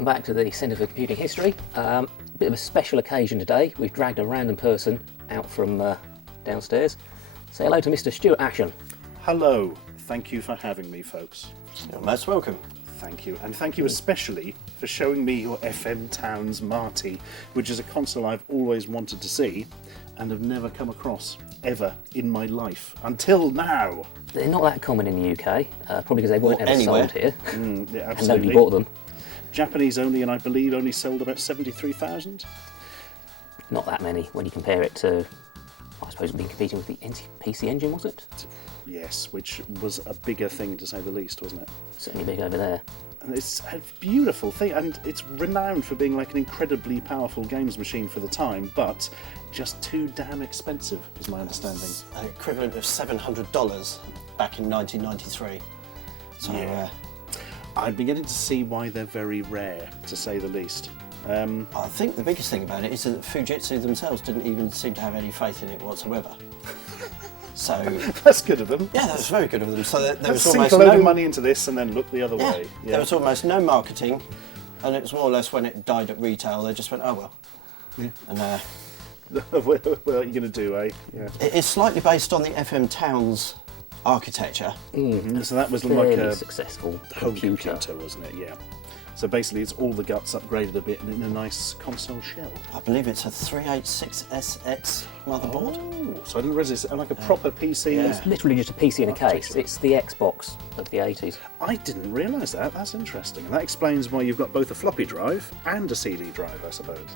welcome back to the Centre for Computing History. Bit of a special occasion today. We've dragged a random person out from downstairs. Say hello to Mr. Stuart Ashens. Hello, thank you for having me, folks. You're most welcome. Thank you, and thank you especially for showing me your FM Towns Marty, which is a console I've always wanted to see and have never come across ever in my life until now. They're not that common in the UK, probably because they weren't ever anywhere. sold here, Yeah, and absolutely. nobody bought them. Japanese only, and I believe only sold about 73,000. Not that many when you compare it to, I suppose, being competing with the PC Engine, was it? Yes, which was a bigger thing to say the least, wasn't it? Certainly big over there. And it's a beautiful thing, and it's renowned for being like an incredibly powerful games machine for the time, but just too damn expensive, is my understanding. An equivalent of $700 back in 1993. So, Yeah. I'm beginning to see why they're very rare, to say the least. I think the biggest thing about it is that Fujitsu themselves didn't even seem to have any faith in it whatsoever. So That's good of them. yeah, that was very good of them. So there Let's was sink almost a load of no money into this and then look the other way. There was almost no marketing, and it was more or less when it died at retail. They just went, oh well. Yeah. And What are you going to do, eh? Yeah. it is slightly based on the FM Towns architecture. So that was Fairly like a successful home computer. computer, wasn't it? Yeah. So basically, it's all the guts upgraded a bit and in a nice console shell. I believe it's a 386SX motherboard. Oh, so I didn't realise it's like a proper PC. Yeah. It's literally just a PC in a case. It's the Xbox of the 80s. I didn't realise that. That's interesting. And that explains why you've got both a floppy drive and a CD drive, I suppose.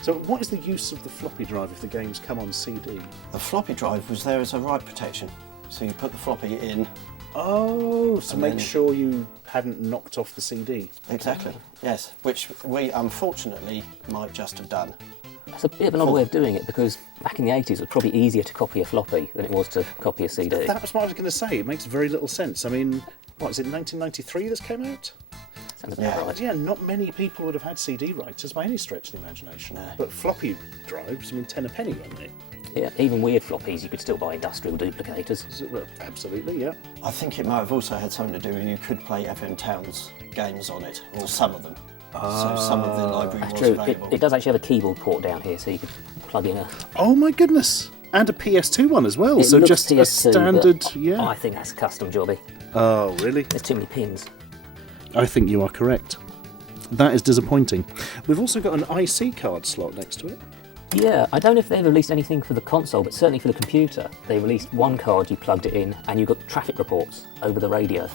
So what is the use of the floppy drive if the games come on CD? The floppy drive was there as a write protection. So you put the floppy in. Oh, so And make then- sure you hadn't knocked off the CD. Exactly, yes. Which we unfortunately might just have done. That's a bit of an odd way of doing it because back in the 80s it was probably easier to copy a floppy than it was to copy a CD. That was what I was going to say. It makes very little sense. I mean, what is it, 1993 this came out? Sounds about Yeah. right. Yeah, not many people would have had CD writers by any stretch of the imagination. No. But floppy drives, I mean, 10 a penny, weren't they? Yeah, even weird floppies, you could still buy industrial duplicators. So, well, absolutely, yeah. I think it might have also had something to do with you could play FM Towns games on it, or some of them. So some of the library was True, available. it does actually have a keyboard port down here, so you could plug in a... Oh my goodness! And a PS2 one as well, It so looks just a PS2, but standard, yeah. I think that's a custom jobby. Oh, really? There's too many pins. I think you are correct. That is disappointing. We've also got an IC card slot next to it. Yeah, I don't know if they've released anything for the console, but certainly for the computer. They released one card, you plugged it in, and you got traffic reports over the radio.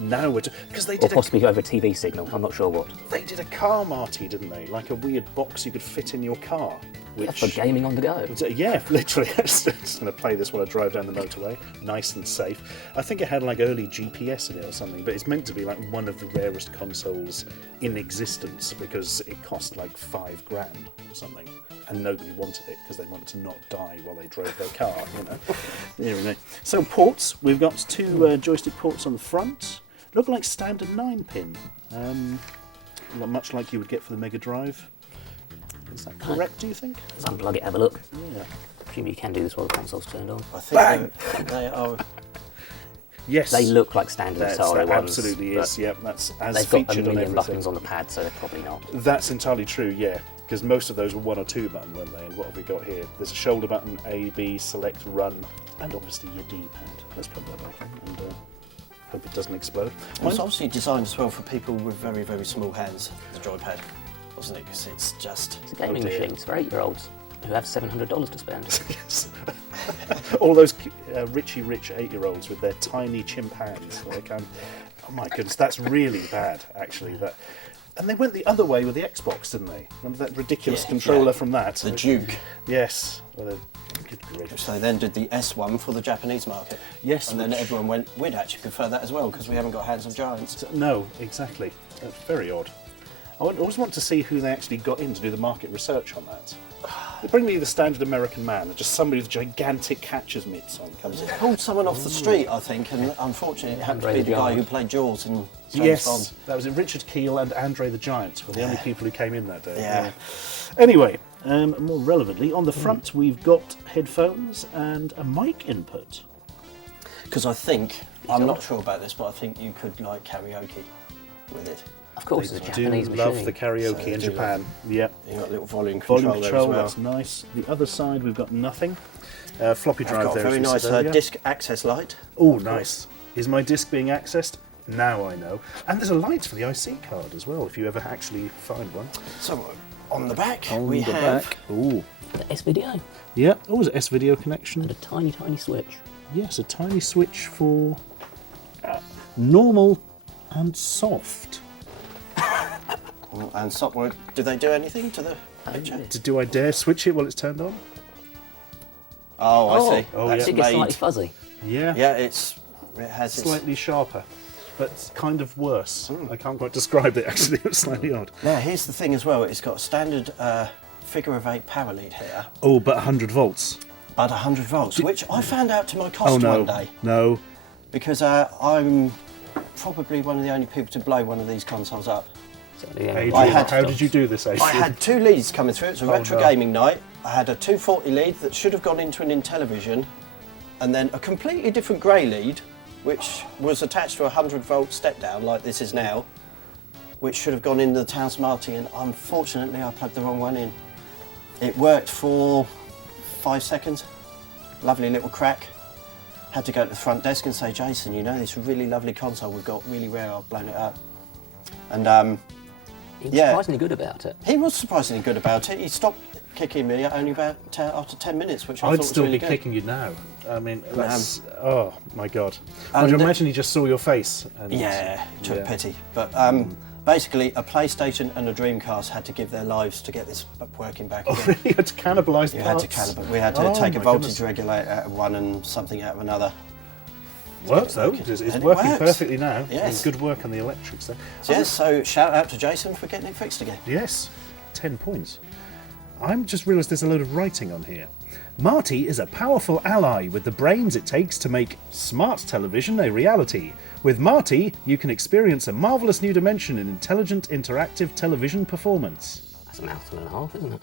Now we're because they Or did possibly over a TV signal, I'm not sure what. they did a car Marty, didn't they? Like a weird box you could fit in your car. Yeah, for gaming on the go. Yeah, literally. I'm just going to play this while I drive down the motorway. Nice and safe. I think it had like early GPS in it or something, but it's meant to be like one of the rarest consoles in existence because it cost like $5,000 or something. And nobody wanted it because they wanted to not die while they drove their car, you know. There we go. So ports, we've got two joystick ports on the front. Look like standard 9-pin. Much like you would get for the Mega Drive. Is that correct, do you think? Let's unplug it, have a look. Yeah. Presumably you can do this while the console's turned on. I think they are. Yes. They look like standard That Atari ones. absolutely but is, yep. That's as They've got a featured on million everything. buttons on the pad, so they're probably not. That's entirely true, yeah. Because most of those were 1 or 2 button, weren't they? And what have we got here? There's a shoulder button, A, B, select, run, and obviously your D-pad. Let's put that back in and hope it doesn't explode. It was obviously designed as well for people with very, very small hands, the joypad, wasn't it? Because it's just. It's a gaming dear. machine. It's for 8-year-olds who have $700 to spend. Yes. All those richy rich 8-year-olds with their tiny chimp hands. They can, oh my goodness, that's really bad, actually. And they went the other way with the Xbox, didn't they? Remember that ridiculous Yeah, controller yeah. from that? The Duke. Yes. Well, good grief. So they then did the S1 for the Japanese market. Yes, And then which- everyone went, we'd actually prefer that as well because we haven't got hands of giants. No, exactly. That's very odd. I always want to see who they actually got in to do the market research on that. They bring me the standard American man, just somebody with gigantic catcher's mitts on comes in. Pulled someone off the street, I think, and unfortunately it happened to be the guy who played Jaws in James Yes, Bond. that was it. Richard Keel and Andre the Giant were the only people who came in that day. Yeah. Anyway, more relevantly, on the front we've got headphones and a mic input. Because I think, I'm not sure about this, but I think you could like karaoke with it. Of course, it's a Japanese do love machine. the karaoke in Japan. Yep. You got a little volume control, Volume there control, as well. that's nice. The other side, we've got nothing. Floppy I've drive got a there. very as we nice said earlier. disc access light. Oh, nice. Is my disc being accessed? Now I know. And there's a light for the IC card as well, if you ever actually find one. So on the back, On we the have back. Ooh. The S-Video Yeah. Oh, is it S-Video connection? and a tiny, tiny switch. Yes, a tiny switch for normal and soft. and software. Do they do anything to the picture? Do I dare switch it while it's turned on? Oh, I see. Oh, That's It gets made. slightly fuzzy. Yeah. Yeah, it has its. Slightly sharper, but kind of worse. I can't quite describe it, actually. It's slightly odd. Now, here's the thing as well. It's got a standard figure of 8 power lead here, Oh, but 100 volts. but 100 volts, which I found out to my cost Oh, no. one day No. because I'm probably one of the only people to blow one of these consoles up. So, yeah, Adrian, had- how did you do this, Adrian? I had 2 leads coming through. It's a retro no. gaming night. I had a 240 lead that should have gone into an Intellivision, and then a completely different grey lead, which was attached to a 100 volt step down like this is now, which should have gone into the Towns Marty, and unfortunately I plugged the wrong one in. It worked for 5 seconds. Lovely little crack. Had to go to the front desk and say, Jason, you know this really lovely console we've got, really rare, I've blown it up. And He's yeah. surprisingly good about it. he was surprisingly good about it. He stopped kicking me only about after 10 minutes, which I I'd thought still was really be good. kicking you now. I mean, that's... oh, my God. I'd And- imagine he just saw your face. And, Yeah, took yeah. pity. But basically, a PlayStation and a Dreamcast had to give their lives to get this working back again. You had to cannibalise You parts. had to calibrate. We had to Oh, take a my voltage goodness. regulator out of one and something out of another. Works, though. working. It's And it working works. perfectly now. Yes. Good work on the electrics there. So, yes, so shout out to Jason for getting it fixed again. Yes, 10 points. I'm just realised there's a load of writing on here. Marty is a powerful ally with the brains it takes to make smart television a reality. With Marty, you can experience a marvellous new dimension in intelligent, interactive television performance. That's a mouthful and a half, isn't it?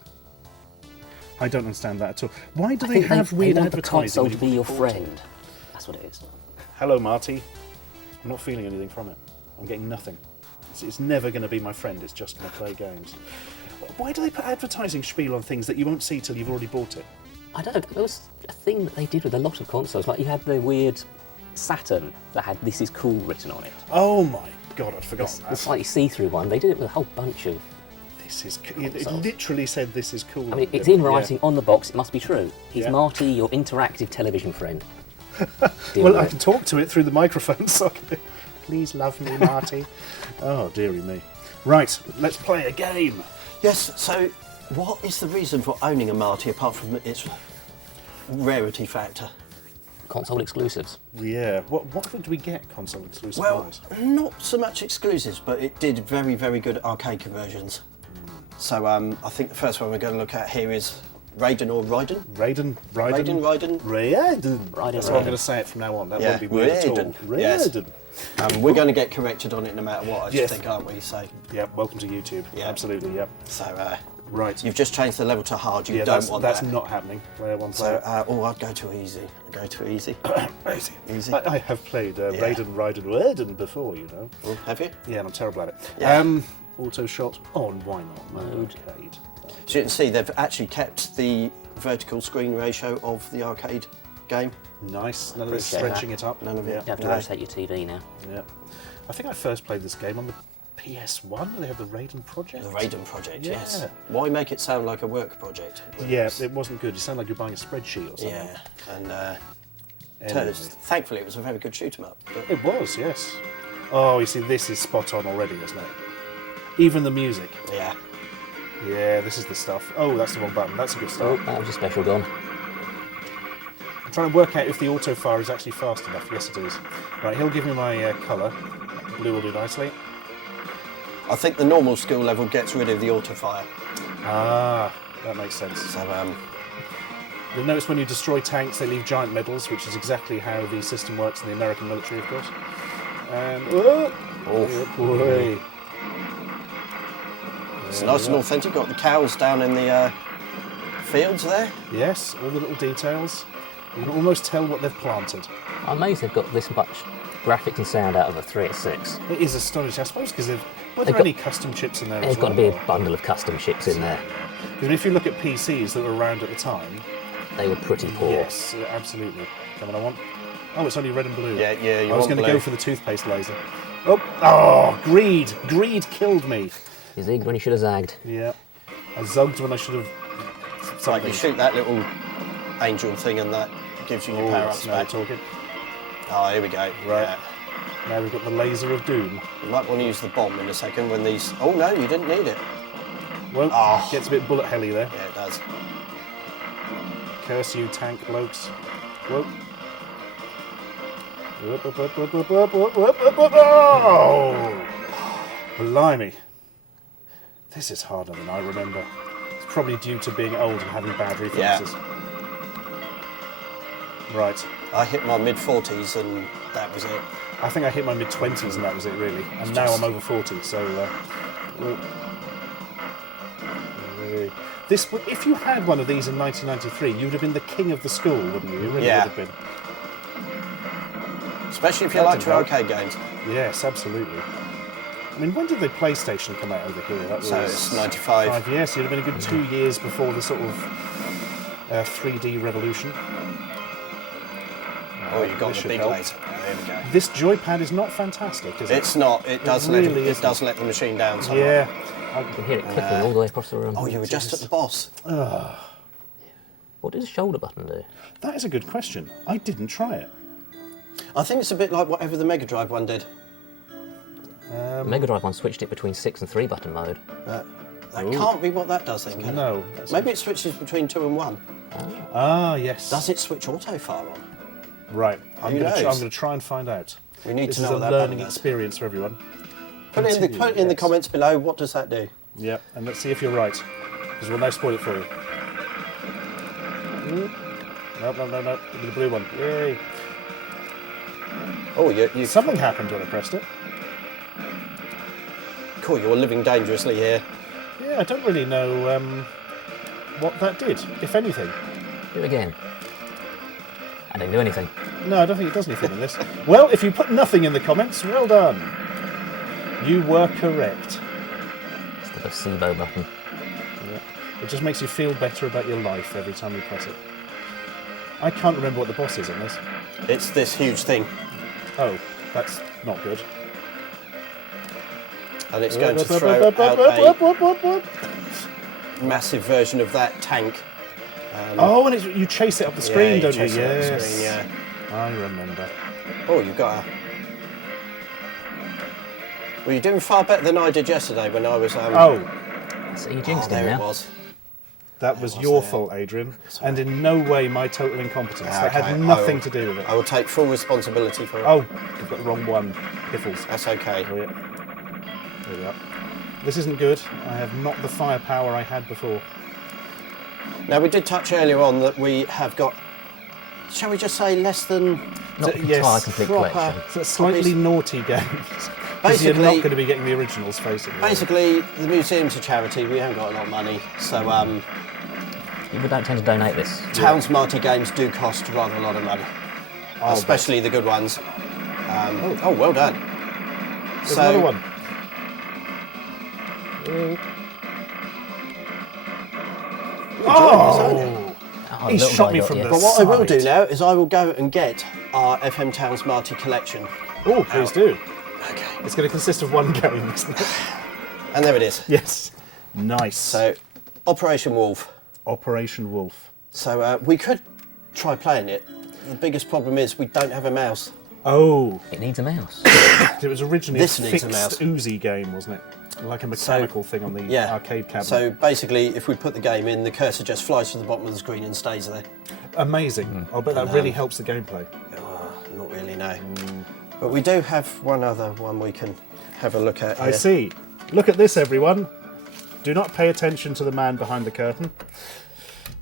I don't understand that at all. Why do I they think have they weird want the advertising? console when to you be your bought it? friend. That's what it is. Hello, Marty. I'm not feeling anything from it. I'm getting nothing. It's never going to be my friend. It's just going to play games. Why do they put advertising spiel on things that you won't see till you've already bought it? I don't know. There was a thing that they did with a lot of consoles. Like you had the weird Saturn that had "This is cool" written on it. Oh my God, I'd forgotten The that. slightly see-through one. They did it with a whole bunch of. This is. It Consoles. literally said this is cool. I mean, it's in writing on the box. It must be true. He's Yeah. Marty, your interactive television friend. Deal Well, with I it. can talk to it through the microphone, so I can. Please love me, Marty. Oh, dearie me. Right, let's play a game. Yes, so what is the reason for owning a Marty apart from its rarity factor? Console exclusives. Yeah. What would we get console exclusive Well, wise? not so much exclusives, but it did very, very good arcade conversions. So I think the first one we're going to look at here is Raiden or Raiden? Raiden. Raiden. Raiden. Raiden, That's how I'm Raiden. going to say it from now on. That Yeah, won't be weird at all. Raiden. Yes. Raiden. We're going to get corrected on it no matter what, I Yes. think, aren't we? So, Yep, welcome to YouTube. Yeah. Absolutely, yep. so Right. you've just changed the level to hard. You yeah, don't that's, want that's that. not happening. Player one, So, player. I'd go to easy. Go to easy. Easy. Easy. I have played Yeah. Raiden before, you know. Oh, have you? Yeah, and I'm terrible at it. Yeah. Auto shot on, why not? Mode. Arcade. So you can see they've actually kept the vertical screen ratio of the arcade game. Nice. None of this Appreciate stretching it up. None of it. You have to No. rotate your TV now. Yeah. I think I first played this game on the PS1. They had the Raiden project. The Raiden project, Yeah. yes. Why make it sound like a work project? Yeah, it wasn't good. You sound like you're buying a spreadsheet or something. Yeah, and Anyway. thankfully it was a very good shoot 'em up. But It was, yes. Oh, you see, this is spot on already, isn't it? Even the music. yeah, Yeah, this is the stuff. Oh, that's the wrong button. That's a good Oh, start. that was a special gun. I'm trying to work out if the auto fire is actually fast enough. Yes, it is. Right, he'll give me my colour. Blue will do nicely. I think the normal skill level gets rid of the auto fire. Ah, that makes sense. So You'll notice when you destroy tanks, they leave giant medals, which is exactly how the system works in the American military, of course. And boy. it's nice and authentic. Got the cows down in the fields there. Yes, all the little details. You can almost tell what they've planted. I'm amazed they've got this much graphics and sound out of a 386. It is astonishing, I suppose, because were there They've got- any custom chips in there There's as got well? to be a bundle of custom chips in there. Because if you look at PCs that were around at the time, They were pretty poor. yes, absolutely. Come on, I want... Oh, it's only red and blue. Yeah, you I was want going to blue. go for the toothpaste laser. Oh, greed! Greed killed me. You zigged when you should have zagged. Yeah. I zugged when I should have... Like you shoot that little angel thing and that gives you your power-ups now we're back. talking. Oh, here we go. Right. Yeah. Now we've got the laser of doom. You might want to use the bomb in a second when these... Oh, no, you didn't need it. Well, Oh. gets a bit bullet helly there. Yeah, it does. Curse you, tank blokes. Whoop. Whoop, whoop, whoop, whoop, whoop, whoop, whoop, whoop, whoop, whoop. Oh! Blimey. This is harder than I remember. It's probably due to being old and having bad reflexes. Right. I hit my mid-40s and that was it. I think I hit my mid-20s and that was it, really. And now I'm over 40, so... This, if you had one of these in 1993, you would have been the king of the school, wouldn't you? You really Yeah. would have been. Especially if you That liked didn't your help. arcade games. Yes, absolutely. I mean, when did the PlayStation come out over here? That So was it's 95. 5 years. So you'd have been a good 2 years before the sort of 3D revolution. Oh, you got This the should big help. laser. There we go. This joypad is not fantastic, is it? It's not. It does really it does let the machine down somewhat. Yeah. You can hear it clicking all the way across the room. Oh, you were just at the boss. What does the shoulder button do? That is a good question. I didn't try it. I think it's a bit like whatever the Mega Drive one did. The Mega Drive one switched it between 6 and 3 button mode. That can't be what that does then, can it? No. Maybe it switches between 2 and 1. Ah, yes. Does it switch auto fire on? Right. I'm Who going knows? to try and find out. We need This to know is what a that learning button does. experience for everyone. Put it in the Yes. comments below. What does that do? Yeah, and let's see if you're right, because we'll now spoil it for you. No, no, no, no. Give me the blue one. Yay. Oh, you Something happened when I pressed it. cool. You're living dangerously here. Yeah, I don't really know what that did, if anything. Do it again. I didn't do anything. No, I don't think it does anything in this. Well, if you put nothing in the comments, well done. You were correct. It's the placebo button. Yeah. It just makes you feel better about your life every time you press it. I can't remember what the boss is on this. It's this huge thing, Oh, that's not good. and it's going to throw out a massive version of that tank. Oh, and you chase it up the screen, you don't you? chase it up the Yes. screen, yeah. I remember. Oh, you've got a... Well, you're doing far better than I did yesterday when I was... Oh, So you jinxed him there it now. was. that was was your there. fault, Adrian, and in no way my total incompetence. That Okay, had nothing to do with it. I will take full responsibility for it. Oh, you've got the wrong one. Piffles. That's okay. Oh, yeah. There we are. This isn't good. I have not the firepower I had before. Now, we did touch earlier on that we have got, shall we just say, less than... Not So, the yes, entire complete proper- collection. It's a slightly Copies. naughty game. Because you're not Basically- going to be getting the originals, basically. Basically, the museum's a charity. We haven't got a lot of money. So, People don't tend to donate this. Towns Marty games do cost rather a lot of money. I'll Especially the good ones. Oh, well done. There's another one. Oh! Oh, He little shot guy me got from you. the But what I will do side. now is I will go and get our FM Towns Marty collection. Oh, please do. Okay. It's going to consist of one game, isn't it? And there it is. Yes. Nice. So, Operation Wolf. Operation Wolf. So we could try playing it. The biggest problem is we don't have a mouse. Oh, It needs a mouse. it was originally This a needs a fixed mouse. Uzi game, wasn't it? Like a mechanical thing on the Yeah. arcade cabinet. So basically, if we put the game in, the cursor just flies to the bottom of the screen and stays there. Amazing. I bet that really helps the gameplay. Not really, no. But we do have one other one we can have a look at I here. see. Look at this, everyone. Do not pay attention to the man behind the curtain.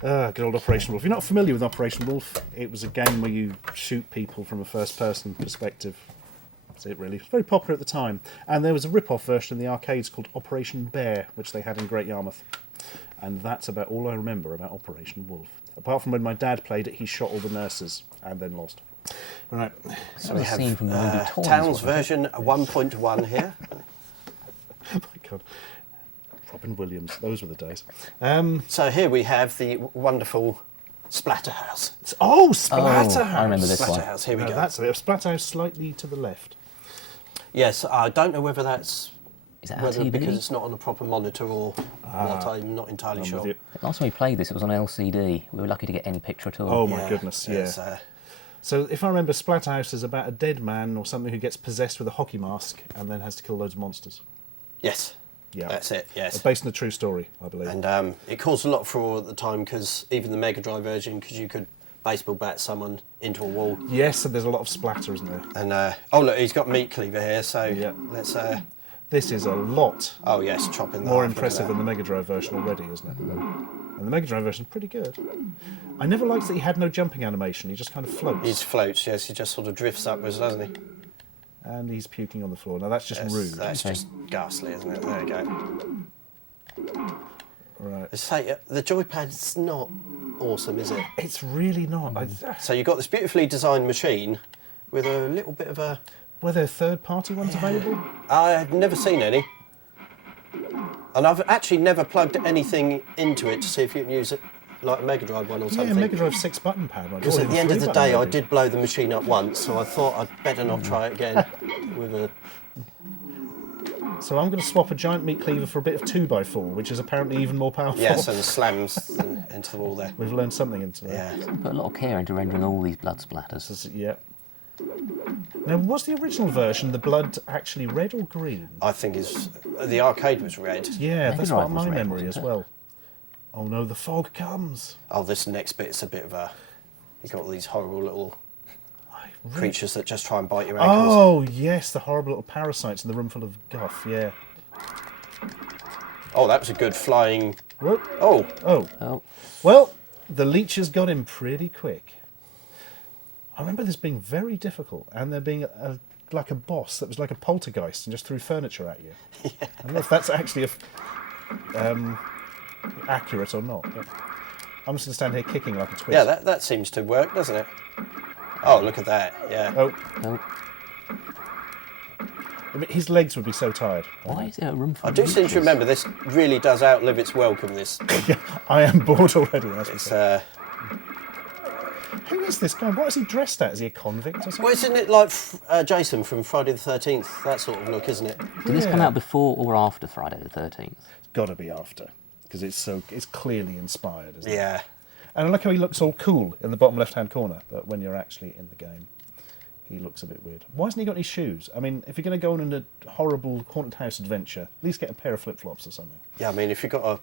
Good old Operation Wolf. If you're not familiar with Operation Wolf, it was a game where you shoot people from a first-person perspective. That's it, really. It was very popular at the time. And there was a rip-off version in the arcades called Operation Bear, which they had in Great Yarmouth. And that's about all I remember about Operation Wolf. Apart from when my dad played it, he shot all the nurses and then lost. Right. So we have scene from the movie Toys, Towns wasn't it? version 1.1 here. Oh my God. Robin Williams. Those were the days. So here we have the wonderful Splatterhouse. Oh, Splatterhouse. I remember this one. Splatterhouse, here we go. That's it. Splatterhouse slightly to the left. Yes, I don't know whether that's Is that whether LTD? because it's not on a proper monitor or what. I'm not entirely I'm sure. with you. Last time we played this, it was on LCD. We were lucky to get any picture at all. Oh my goodness, yeah. it's, So if I remember, Splatterhouse is about a dead man or something who gets possessed with a hockey mask and then has to kill loads of monsters. yes, Yeah. that's it. Yes, Based on a true story, I believe. and it caused a lot of furore at the time because even the Mega Drive version, because you could baseball bat someone into a wall. Yes, and there's a lot of splatter, isn't there? And oh look, he's got meat cleaver here. So Yeah. let's. This is a lot Oh yes, chopping. more impressive than the Mega Drive version already, isn't it? And the Mega Drive version is pretty good. I never liked that he had no jumping animation. He just kind of floats. He floats. Yes, he just sort of drifts upwards, doesn't he? And he's puking on the floor. Now that's just Yes, rude. That's just ghastly, isn't it? There you go. Right. Let's say the joypad's not awesome, is it? It's really not. So you've got this beautifully designed machine with a little bit of a. Were there third-party ones available? I've never seen any. And I've actually never plugged anything into it to see if you can use it like a Mega Drive one or Yeah, something. Mega Drive 6-button pad. One. Because Or at the even end of the 3-button day, I maybe. did blow the machine up once, so I thought I'd better not try it again with a. So I'm going to swap a giant meat cleaver for a bit of 2x4, which is apparently even more powerful. Yes, and slams into the wall there. We've learned something into that. Yeah. Put a lot of care into rendering all these blood splatters. Yeah. Now, was the original version the blood actually red or green? I think the arcade was red. Yeah, Mega that's Drive what was my red, memory as wasn't it? well. Oh no, the fog comes. Oh, this next bit's a bit of a. You got all these horrible little Really- creatures that just try and bite your ankles. Oh yes, the horrible little parasites in the room full of guff. Yeah. Oh, that was a good flying. Whoop. Oh, Oh. Oh, Well, the leeches got him pretty quick. I remember this being very difficult, and there being like a boss that was like a poltergeist and just threw furniture at you. I don't know if that's actually accurate or not. But I'm just going to stand here kicking like a twist. yeah, that seems to work, doesn't it? Oh, look at that. Yeah. Oh, oh. I mean, his legs would be so tired. Why is there a room for I do seem to leeches? remember this really does outlive its welcome. This. I am bored already. That's It's, Who is this guy? What is he dressed at? Is he a convict or something? well, isn't it like Jason from Friday the 13th? That sort of look, isn't it? Did this come Yeah. out before or after Friday the 13th? It's got to be after, because it's clearly inspired, isn't it? Yeah. And I like how he looks all cool in the bottom left-hand corner, but when you're actually in the game, he looks a bit weird. Why hasn't he got any shoes? I mean, if you're going to go on a horrible haunted house adventure, at least get a pair of flip-flops or something. Yeah, I mean, if you've got to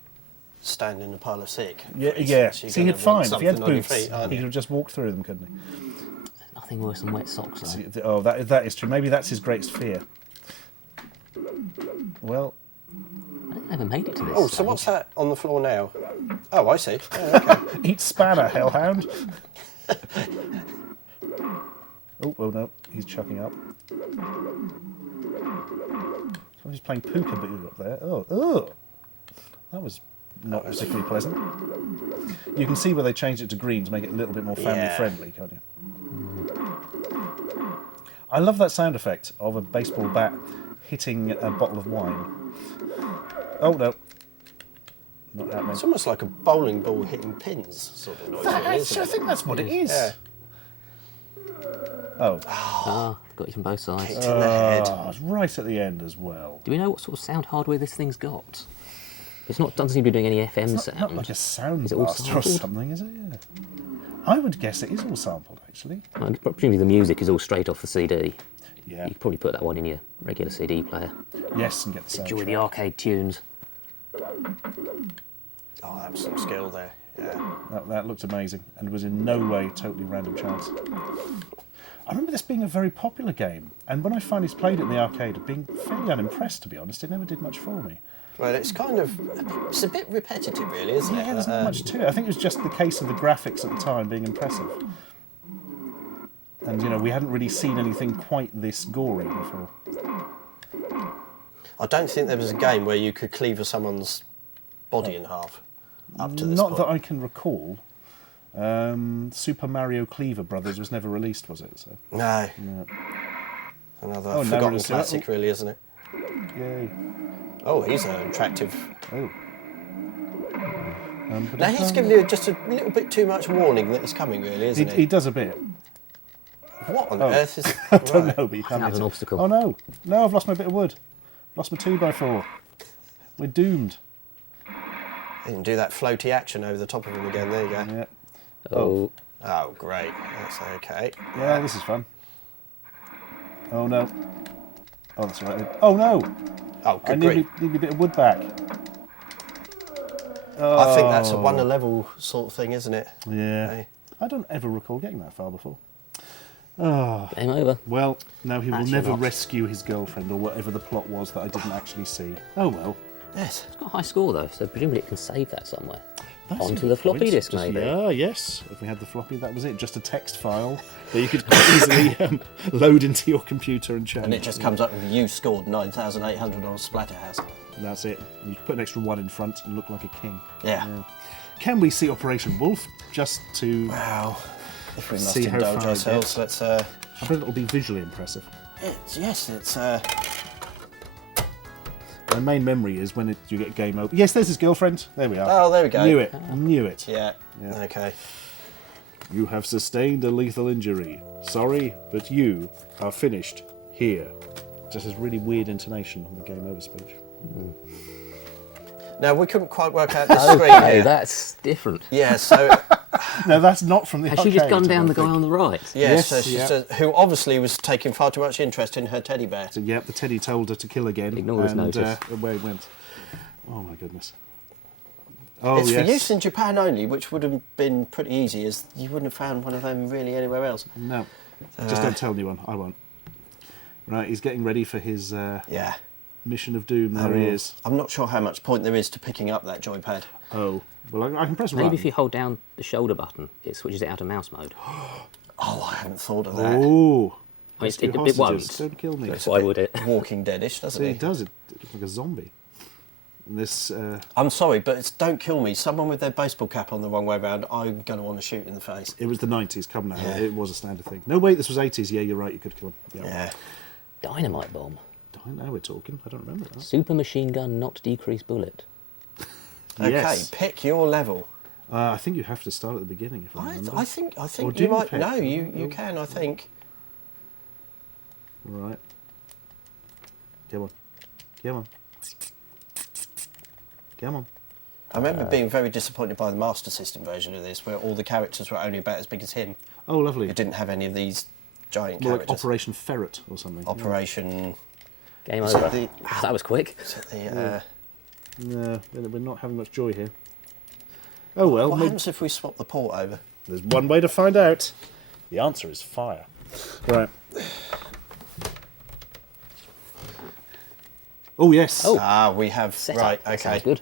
stand in a pile of sick. Yeah, for yeah. instance, See, you're he'd gonna want fine. If he had something on your boots, feet, aren't he you? could have just walked through them, couldn't he? There's nothing worse than wet socks, though. See, oh, that is true. Maybe that's his greatest fear. Well, I think I never made it to this Oh, so stage. what's that on the floor now? Oh, I see. Oh, okay. eat spanner, hellhound. Oh, well, no, he's chucking up. Somebody's playing peekaboo up there. Oh, that was not particularly pleasant. You can see where they changed it to green to make it a little bit more family friendly, can't you? I love that sound effect of a baseball bat hitting a bottle of wine. Oh no, not happening. It's almost like a bowling ball hitting pins sort of noise. really, I isn't it? think that's what it is. Yeah. Oh, Ah, got you from both sides. Kicked in the head. it's right at the end as well. Do we know what sort of sound hardware this thing's got? It's not doesn't seem to be doing any FM It's sound. not like a sound Is it all blaster or sampled? something, is it? Yeah. I would guess it is all sampled, actually. Well, presumably the music is all straight off the CD. Yeah. You could probably put that one in your regular CD player. Yes, and get the sound. Enjoy the arcade tunes. Oh, that was some skill there. Yeah. That looked amazing and was in no way totally random chance. I remember this being a very popular game, and when I finally played it in the arcade, being fairly unimpressed, to be honest. It never did much for me. Well, it's a bit repetitive, really, isn't it? Yeah, there's not much to it. I think it was just the case of the graphics at the time being impressive. And, we hadn't really seen anything quite this gory before. I don't think there was a game where you could cleaver someone's body in half up to this Not point. that I can recall. Super Mario Cleaver Brothers was never released, was it? So. No. Another forgotten classic, really, isn't it? Yay. Oh, he's an attractive... Oh. Now, he's giving you just a little bit too much warning that he's coming, really, isn't he? He does a bit. What on earth is... I don't know, but you can't That was hit an it. obstacle. Oh, no. No, I've lost my bit of wood. Lost my 2x4. We're doomed. You can do that floaty action over the top of him again. There you go. Yeah. Oh. Oh, great. That's okay. Yeah, this is fun. Oh, no. Oh, that's all right. Oh, no. Oh, I good need grief. a bit of wood back. I think that's a one-a-level sort of thing, isn't it? Yeah. Hey. I don't ever recall getting that far before. Game over. Well, now he will Actually never not. rescue his girlfriend or whatever the plot was that I didn't actually see. Oh, well. Yes. It's got a high score though, so presumably it can save that somewhere. That's a Onto good the floppy point. disk, Just- maybe. Yeah, yes. If we had the floppy, that was it. Just a text file that you could quite easily load into your computer and change. And it just comes up with you scored 9,800 on Splatterhouse. That's it. You put an extra 1 in front and look like a king. Yeah. Can we see Operation Wolf just to... Wow. If we must See how indulge far it ourselves, gets. let's... I bet it'll be visually impressive. It's... My main memory is when you get game over. Yes, there's his girlfriend. There we are. Oh, there we go. Knew it. Knew it. Yeah. Okay. You have sustained a lethal injury. Sorry, but you are finished here. Just has really weird intonation on the game over speech. Now, we couldn't quite work out the screen Okay, here. that's different. Yeah, so... No, that's not from the Has she just gone down the guy on the right? Yes, so Yes, she yeah. said, who obviously was taking far too much interest in her teddy bear. So, yeah, the teddy told her to kill again. Ignore his and notice. away it went. Oh my goodness. Oh It's yes. for use in Japan only, which would have been pretty easy, as you wouldn't have found one of them really anywhere else. No, just don't tell anyone. I won't. Right, he's getting ready for his Yeah. mission of doom. There he is. I'm not sure how much point there is to picking up that joypad. Oh, well, I can press Maybe run. if you hold down the shoulder button, it switches it out of mouse mode. Oh, I hadn't thought of that. Oh, I mean, rescue it hostages. won't. Don't kill me. It's Why a bit would it? Walking Deadish, doesn't See, it? it does. It looks like a zombie. And this. I'm sorry, but it's don't kill me. Someone with their baseball cap on the wrong way round, I'm going to want to shoot in the face. It was the 90s. Come now. Yeah. It was a standard thing. No, wait, this was 80s. Yeah, you're right. You could kill him. Yeah. Dynamite bomb. Now we're talking. I don't remember that. Super machine gun, not decrease bullet. Okay, Yes. pick your level. I think you have to start at the beginning. If I remember. I think Or you do you might. pick? No, you can. I think. Right. Come on. Come on. Come on. I remember being very disappointed by the Master System version of this, where all the characters were only about as big as him. Oh, lovely. It didn't have any of these giant More like characters. Operation Ferret or something. Operation. Game Is over. it the- That was quick. Is it the, No, we're not having much joy here. Oh well, what maybe happens if we swap the port over? there's one way to find out. The answer is fire. Right. Oh yes. Oh. Ah, we have. Set right, up. That okay. Sounds good.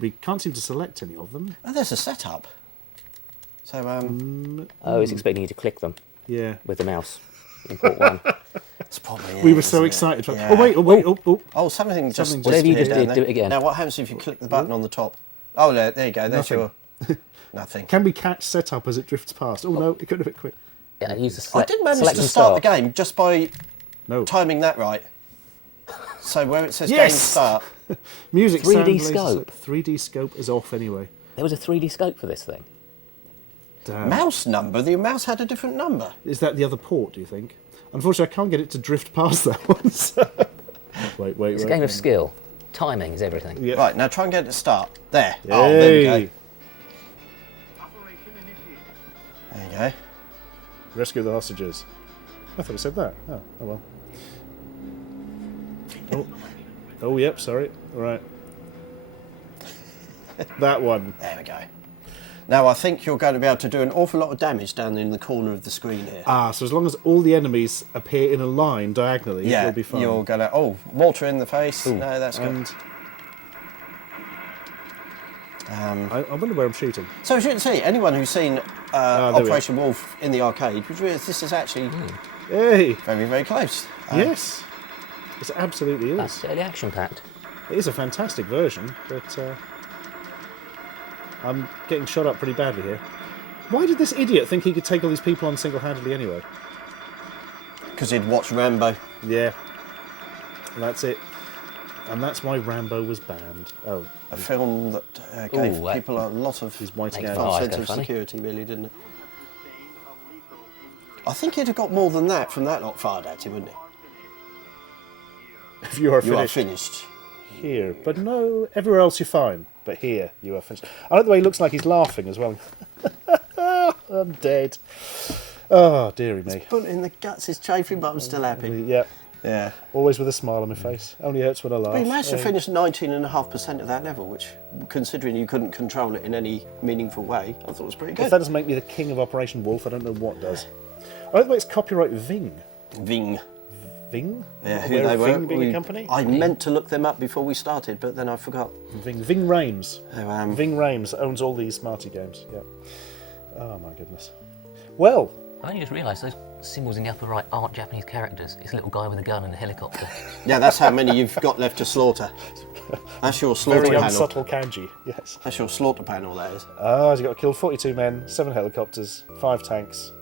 We can't seem to select any of them. Oh, there's a setup. So, Oh, he's expecting you to click them Yeah. with the mouse. Import one. it's probably. We it, were so isn't it? excited. Yeah. Oh wait, oh. Oh, something just. Something Whatever you just disappeared did, down do it again. Now, what happens if you click the button on the top? Oh, there you go. There's Nothing. your. Nothing. Can we catch setup as it drifts past? Oh no, it could have been quick. Yeah, use the I select, did manage select to and start the game just by No. timing that right. So where it says Yes! game start, Music 3D sound, scope. 3D scope is off anyway. There was a 3D scope for this thing. Damn. mouse number. The mouse had a different number. Is that the other port, do you think? Unfortunately, I can't get it to drift past that one. so- wait. It's a game of skill. Timing is everything. Yeah. Right, now try and get it to start. There. Oh, there we Yay. go. There you go. Rescue the hostages. I thought it said that. Oh well. Oh, yep, sorry. All right. That one. There we go. Now I think you're going to be able to do an awful lot of damage down in the corner of the screen here. Ah, so as long as all the enemies appear in a line diagonally, yeah, you'll be fine. you're going to... Oh, mortar in the face. Ooh, No, that's good. and I wonder where I'm shooting. So as you can see, anyone who's seen there we Operation Wolf in the arcade would realise this is actually Hey! very, very close. Yes! It absolutely is. That's fairly action-packed. It is a fantastic version, but I'm getting shot up pretty badly here. Why did this idiot think he could take all these people on single-handedly anyway? Because he'd watched Rambo. Yeah. And that's it. And that's why Rambo was banned. Oh. A film that gave Ooh, people a lot of He's whiting Makes out. fun. false Oh, sense that's of funny. security, really, didn't it? I think he'd have got more than that from that lot fired at him, wouldn't he? If you are You are finished finished. here. But no, everywhere else you're fine. But here, you are finished. I like the way he looks like he's laughing as well. I'm dead. Oh, dearie me. Put in the guts is chafing, but I'm still happy. Yeah. Yeah. Always with a smile on my face. Only hurts when I laugh. But he managed to Yeah. finish 19.5% of that level, which, considering you couldn't control it in any meaningful way, I thought was pretty If good. that doesn't make me the king of Operation Wolf, I don't know what does. I like the way it's copyright Ving. Ving. Ving? Yeah, Not who aware they of were. Ving being a company? I meant to look them up before we started, but then I forgot. Ving Rames. So, Ving Rames owns all these Marty games. Yeah. Oh my goodness. Well, I only just realised those symbols in the upper right aren't Japanese characters. It's a little guy with a gun and a helicopter. Yeah, that's how many you've got left to slaughter. That's your slaughter very panel. unsubtle kanji. Yes. That's your slaughter panel, that is. He's got to kill 42 men, 7 helicopters, 5 tanks,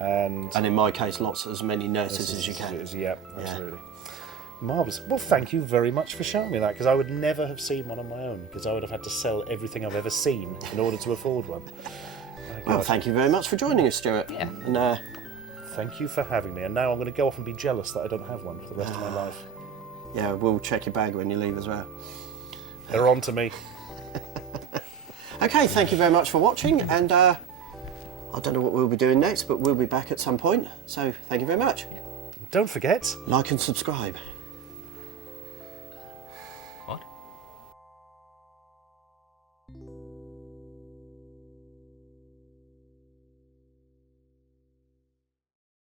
and And in my case, lots as many nurses as you can. Yeah, absolutely. Marvellous. Well, thank you very much for showing me that, because I would never have seen one on my own, because I would have had to sell everything I've ever seen in order to afford one. My Well, God. thank you very much for joining us, Stuart. Yeah. And Thank you for having me, and now I'm going to go off and be jealous that I don't have one for the rest of my life. yeah, we'll check your bag when you leave as well. They're on to me. Okay, thank you very much for watching, and I don't know what we'll be doing next, but we'll be back at some point. So thank you very much. Don't forget, Like and subscribe.